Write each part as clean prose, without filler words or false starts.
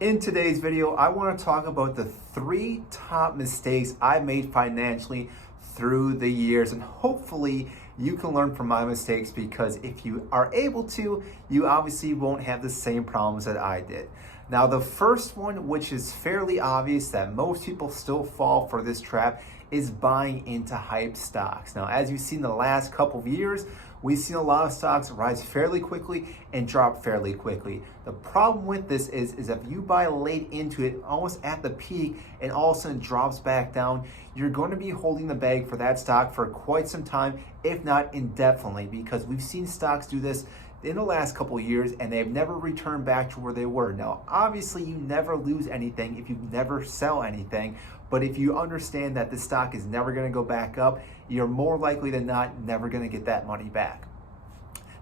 In today's video, I want to talk about the 3 top mistakes I made financially through the years, and hopefully you can learn from my mistakes, because if you are able to, you obviously won't have the same problems that I did. Now, the first one, which is fairly obvious that most people still fall for this trap, is buying into hype stocks. Now, as you've seen the last couple of years, we've seen a lot of stocks rise fairly quickly and drop fairly quickly. The problem with this is if you buy late into it, almost at the peak, and all of a sudden drops back down, you're going to be holding the bag for that stock for quite some time, if not indefinitely, because we've seen stocks do this in the last couple of years and they've never returned back to where they were. Now, obviously you never lose anything if you never sell anything, but if you understand that the stock is never going to go back up, you're more likely than not never going to get that money back.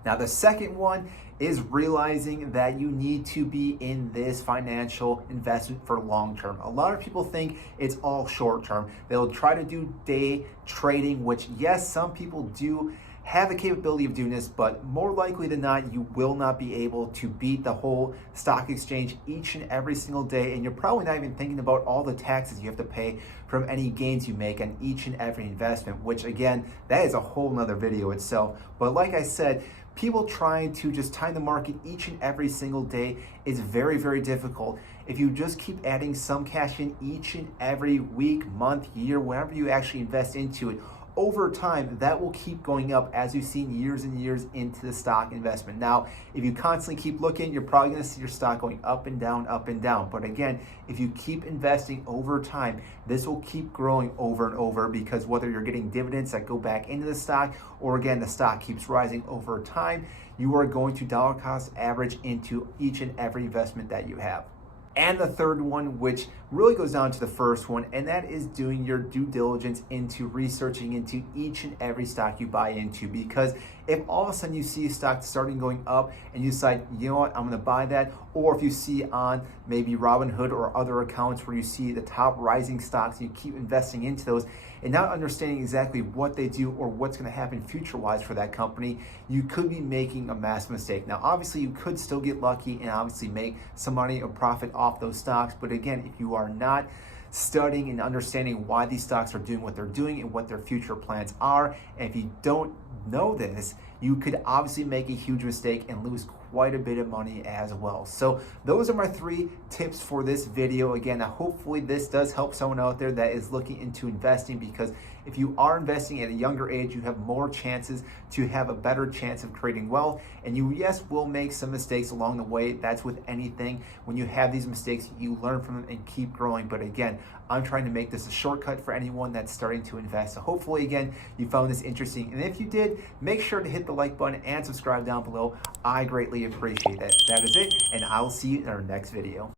Now, the second one is realizing that you need to be in this financial investment for long term. A lot of people think it's all short term. They'll try to do day trading, which, yes, some people do have the capability of doing this, but more likely than not, you will not be able to beat the whole stock exchange each and every single day. And you're probably not even thinking about all the taxes you have to pay from any gains you make on each and every investment, which again, that is a whole nother video itself. But like I said, people trying to just time the market each and every single day is very, very difficult. If you just keep adding some cash in each and every week, month, year, whenever you actually invest into it, over time, that will keep going up, as you've seen years and years into the stock investment. Now, if you constantly keep looking, you're probably going to see your stock going up and down, up and down. But again, if you keep investing over time, this will keep growing over and over, because whether you're getting dividends that go back into the stock, or again, the stock keeps rising over time, you are going to dollar cost average into each and every investment that you have. And the third one, which really goes down to the first one, and that is doing your due diligence into researching into each and every stock you buy into. Because if all of a sudden you see a stock starting going up and you decide, you know what, I'm going to buy that, or if you see on maybe Robinhood or other accounts where you see the top rising stocks and you keep investing into those and not understanding exactly what they do or what's going to happen future-wise for that company, you could be making a massive mistake. Now, obviously, you could still get lucky and obviously make some money or profit off those stocks. But again, if you are not studying and understanding why these stocks are doing what they're doing and what their future plans are, and if you don't know this, you could obviously make a huge mistake and lose quite a bit of money as well. So those are my 3 tips for this video. Again, hopefully this does help someone out there that is looking into investing, because if you are investing at a younger age, you have more chances to have a better chance of creating wealth. And you, yes, will make some mistakes along the way. That's with anything. When you have these mistakes, you learn from them and keep growing. But again, I'm trying to make this a shortcut for anyone that's starting to invest. So hopefully, again, you found this interesting. And if you did, make sure to hit the like button and subscribe down below. I greatly appreciate it. That is it, and I'll see you in our next video.